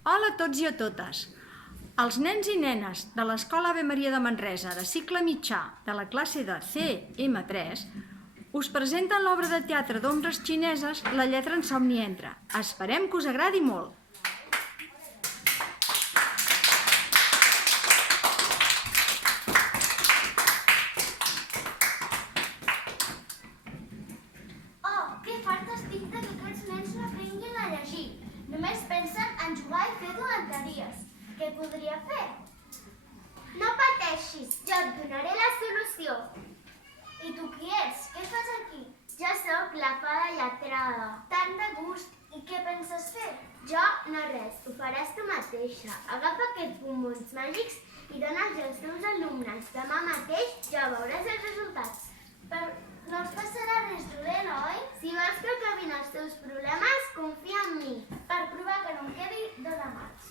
Hola a tots i a totes. Els nens i nenes de l'Escola Ave Maria de Manresa, de cicle mitjà, de la classe de CM3, us presenten l'obra de teatre d'ombres xineses La lletra en somni entra. Esperem que us agradi molt. Oh, que farta estic de que aquests nens no aprenguin a llegir. Només pensen en jugar i fer dolenteries. Què podria fer? No pateixis, jo et donaré la solució. I tu qui ets? Què fas aquí? Jo sóc la fada lletrada. Tant de gust. I què penses fer? Jo no res, ho faràs tu mateixa. Agafa aquests bombons màgics i dona'ls als teus alumnes. Demà mateix ja veuràs els resultats. Però no us passarà res dolent, oi? Si vols que acabin els teus problemes, confia en mi, per provar que no em quedi de mals.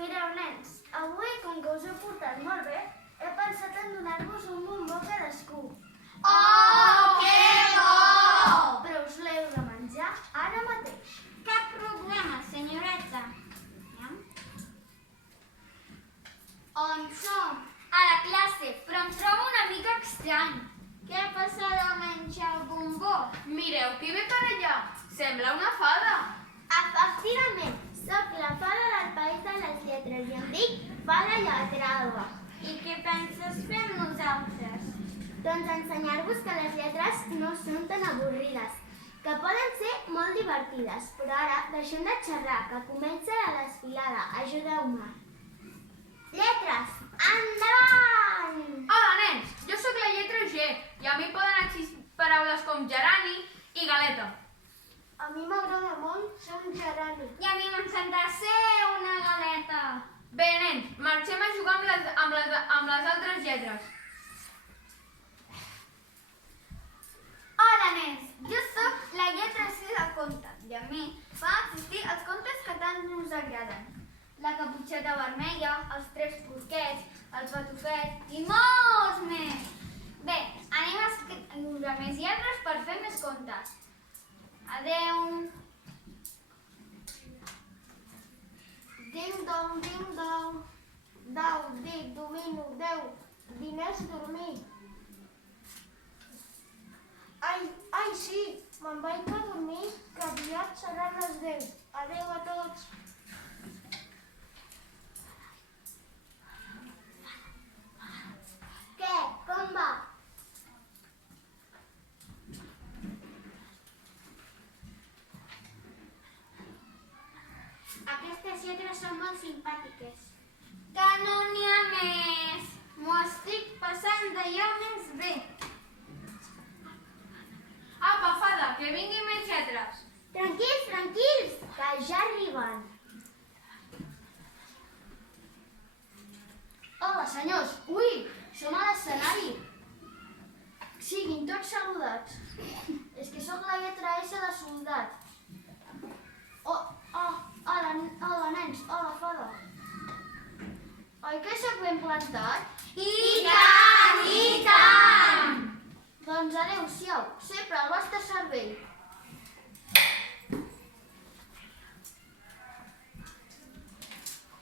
Mireu, nens, avui, com que us heu portat molt bé, he pensat en donar-vos un bombó a cadascú. Oh, que bo! Però us l'heu de menjar ara mateix. Cap problema, senyoreta. On som? A la classe, però em trobo una mica estrany. Què ha passat a menjar el bombó? Mireu qui ve per allà. Sembla una fada. Efectivament, sóc la fada del País de les Lletres i em dic Fada Lletrada. I què penses fer amb nosaltres? Doncs ensenyar-vos que les lletres no són tan avorrides, que poden ser molt divertides, però ara deixem de xerrar, que comença la desfilada. Ajudeu-me. Lletres, endavant! Hola, nens. Jo sóc la lletra G i a mi poden existir paraules com gerani i galeta. A mi m'agrada molt ser un gerani. I a mi m'encanta ser una galeta. Bé, nens, marxem a jugar amb les altres lletres. Hola, nens. Jo sóc la lletra C de conte. I a mi van existir els contes que tant us agraden. La caputxeta vermella, els tres porquets, els batufets i molts més. Bé, anem a escriure més lletres per fer més contes. Adeu. Ding-dong, ding-dong. Dau, dic, domino, deu, diners, dormir. Ai, sí, me'n vaig a dormir, que aviat seran les 10. Adeu a tots. Què? Com va? Aquestes lletres són molt simpàtiques. Que no n'hi ha més. M'ho estic passant d'allò més bé. Apa, fada, que vinguin més lletres. Tranquils, tranquils, que ja arriben. Hola, senyors. Ui, som a l'escenari. Siguin tots saludats. És que sóc la lletra S de soldat. Hola, nens. Hola, fada. Oi que sóc ben plantat? I tant, i tant! Doncs adeu-siau, sempre al vostre servei.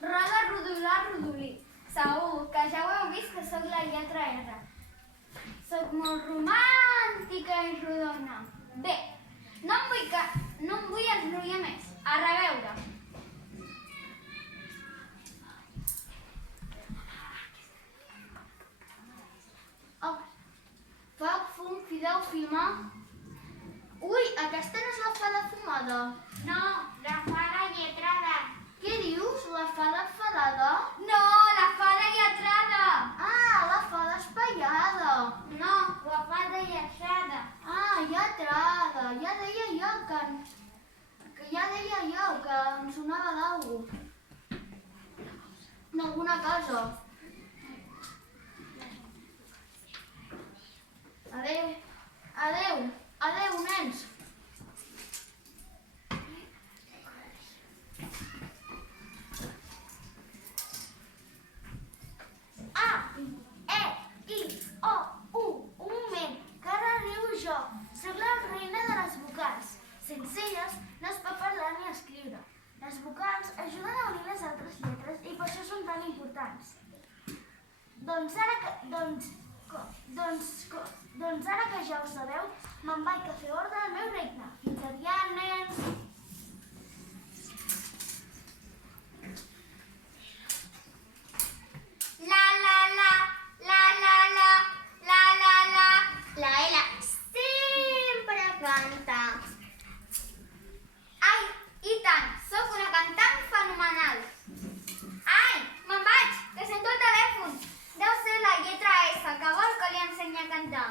Roda, rodolar, rodolí. Segur que ja ho heu vist que sóc la lletra R. Sóc molt romàntica i rodona. Bé, no em vull enrotllar més. A reveure. Oh, foc, fum, fideu, filmar. Ui, aquesta no és la fada fumada. No, la fada lletrada. Què dius? La fada fadada? No, la fada lletrada. Ah, la fada espaiada. No, la fada lletrada. Ah, lletrada. Ja deia jo que em sonava d'algú. D'alguna cosa. Adeu, nens. Ah, Doncs ara que ja ho sabeu, me'n vaig a fer ordre al meu regne. Fins aviat, nens! La la la, la la la, la la la. La Ela sempre canta. Ai, i tant, sóc una cantant fenomenal. Ai, me'n vaig, que sento el telèfon. Deu ser la lletra S, que vol que li ensenyi a cantar.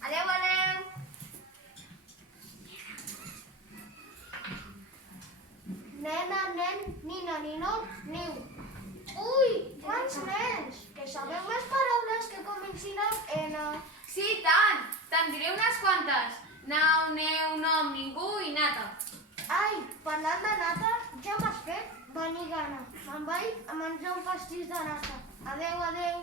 Adeu, adeu. Nena, nen, nina, nino, niu. Ui, quants nens! Que sabeu més paraules que comencin amb N. Sí, tant! Te'n diré unes quantes. Nau, neu, nom, ningú i nata. Ai, parlant de nata, ja m'has fet venir gana. Me'n vaig a menjar un pastís de nata. Adeu, adeu.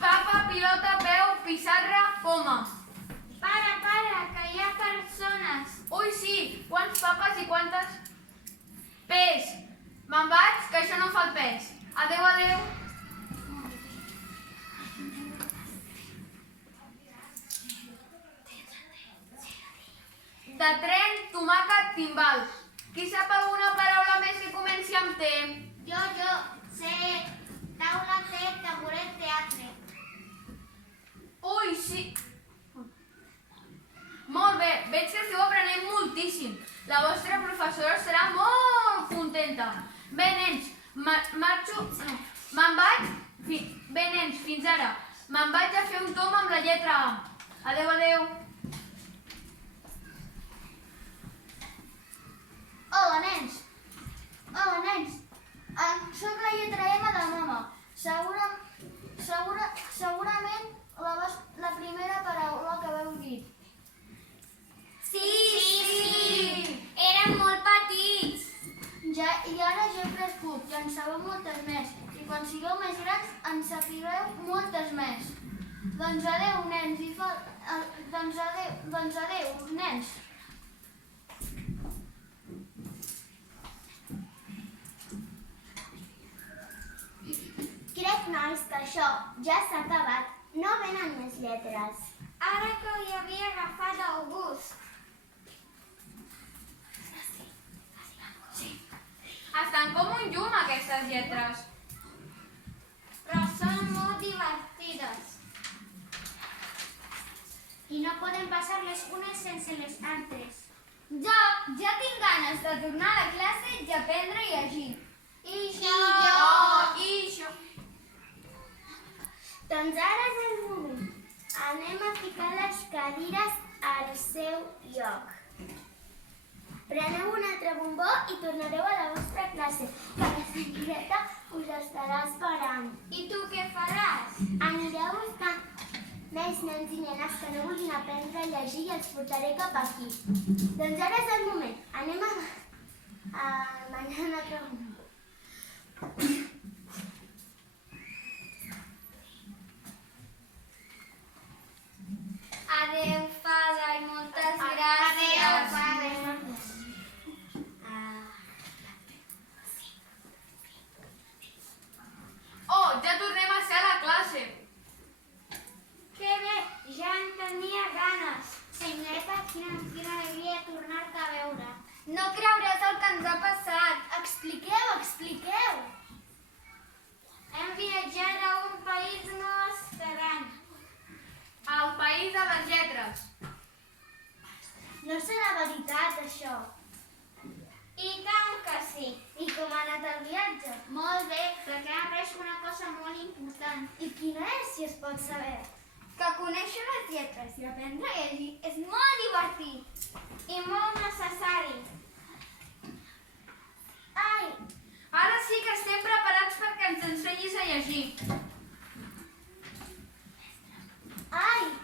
Papa, pilota, peu, pissarra, poma. Para, que hi ha persones. Ui, sí! Quants papes i quantes pes? Me'n vaig, que això no fa el pes. Adeu, adeu. De tren, tomàquet, timbal. Qui sap alguna paraula més que comenci amb T? Jo, sé, taula, té, taburet, teatre. Ui, sí! Molt bé, veig que esteu aprenent moltíssim. La vostra professora serà molt contenta. Bé, nens, marxo... Me'n vaig... Bé, nens, fins ara. Me'n vaig a fer un tom amb la lletra A. Adeu, adeu. Hola, nens. Soc la lletra M de mama. Segurament la primera paraula que veu dit. Sí. Érem molt petits. I ara ja he crescut i en sabeu moltes més. I quan sigueu més grans en sapigueu moltes més. Doncs adeu, nens. Doncs adeu, nens. Crec, nois, que això ja s'ha acabat. No venen més lletres. Ara que hi havia agafat el gust. Estan com un llum, aquestes lletres. Però són molt divertides. I no podem passar les unes sense les altres. Jo ja tinc ganes de tornar a la classe i aprendre a llegir. I jo. Doncs ara és el moment. Anem a ficar les cadires al seu lloc. Preneu un altre bombó i tornareu a la vostra classe, que la senyoreta us estarà esperant. I tu què faràs? Anireu a buscar més nens i nenes que no vulguin aprendre a llegir i els portaré cap aquí. Doncs ara és el moment. Anem a menjar un altre bombó. Adeu, fada, i moltes gràcies. Adeu, fada. Oh, ja tornem a ser a la classe. Que bé, ja en tenia ganes. Senyoreta, quina alegria tornar-te a veure. No creuràs el que ens ha passat. Expliqueu. Hem viatjat a un país molt estrany. Al país de les lletres. No serà veritat, això. I tant que sí. I com ha anat el viatge? Molt bé, però que ha après una cosa molt important. I quina és, si es pot saber? Que conèixer les lletres i aprendre a llegir és molt divertit i molt necessari. Ai, Ara sí que estem preparats perquè ens ensenyis a llegir.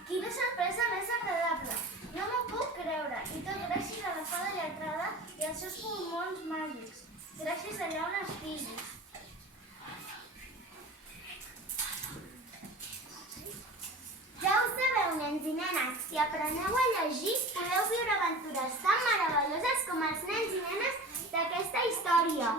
quina sorpresa més agradable. No m'ho puc creure. I tot gràcies a la fada lletrada i als seus pulmons màgics. Gràcies allà on estiguis. Ja ho sabeu, nens i nenes. nenes, si apreneu a llegir, podeu viure aventures tan meravelloses com els nens i nenes d'aquesta història.